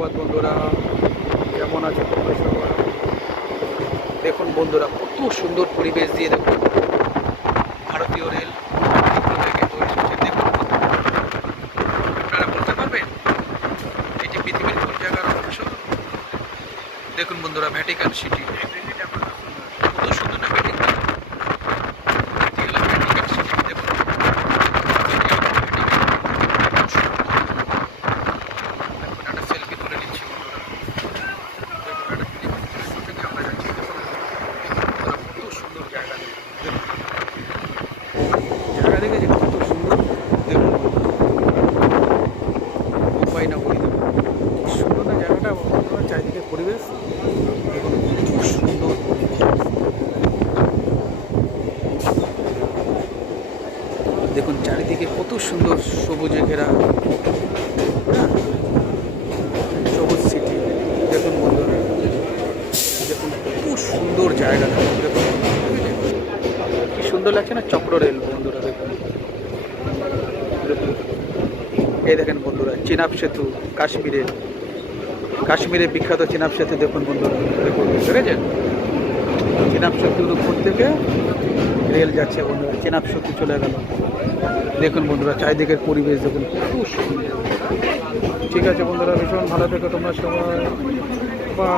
সুপ্রভাত বন্ধুরা, কেমন আছে তোমরা সবাই? দেখুন বন্ধুরা, কত সুন্দর পরিবেশ দিয়ে দেখুন ভারতীয় রেল থেকে তৈরি হচ্ছে। দেখুন আপনারা বলতে পারবেন এটি পৃথিবীর কোন জায়গার অংশ? দেখুন বন্ধুরা, ভ্যাটিকান সিটি। কত সুন্দর না ভ্যাটিকান? এটি হলো ভ্যাটিকান সিটি। দেখুন একটা সেলফি তুলে নিচ্ছি বন্ধুরা। দেখুন একটা থেকে আমরা যাচ্ছি। কত সুন্দর জায়গা, জায়গা দেখেছি কত সুন্দর। দেখুন মুম্বাই না বলি, কি সুন্দর না জায়গাটা বন্ধুরা, চারিদিকে পরিবেশ দেখুন খুব সুন্দর। দেখুন চারিদিকে কত সুন্দর সবুজে ঘেরা, হ্যাঁ, সবুজ সিটি। দেখুন বন্ধুরা, দেখুন কত সুন্দর জায়গাটা। দেখুন কি সুন্দর লাগছে না চক্র রেল বন্ধুরা। দেখুন দেখুন এই দেখেন বন্ধুরা, চিনাব সেতু, কাশ্মীরের বিখ্যাত চিনাব সেতু। দেখুন বন্ধুরা, দেখুন দেখেছেন চিনাব সেতুর উপর থেকে রেল যাচ্ছে বন্ধুরা। চিনাব সেতু চলে গেল। দেখুন বন্ধুরা চারিদিকের পরিবেশ দেখুন কত সুন্দর। ঠিক আছে বন্ধুরা, ভীষণ ভালো থেকো তোমরা সবাই। বা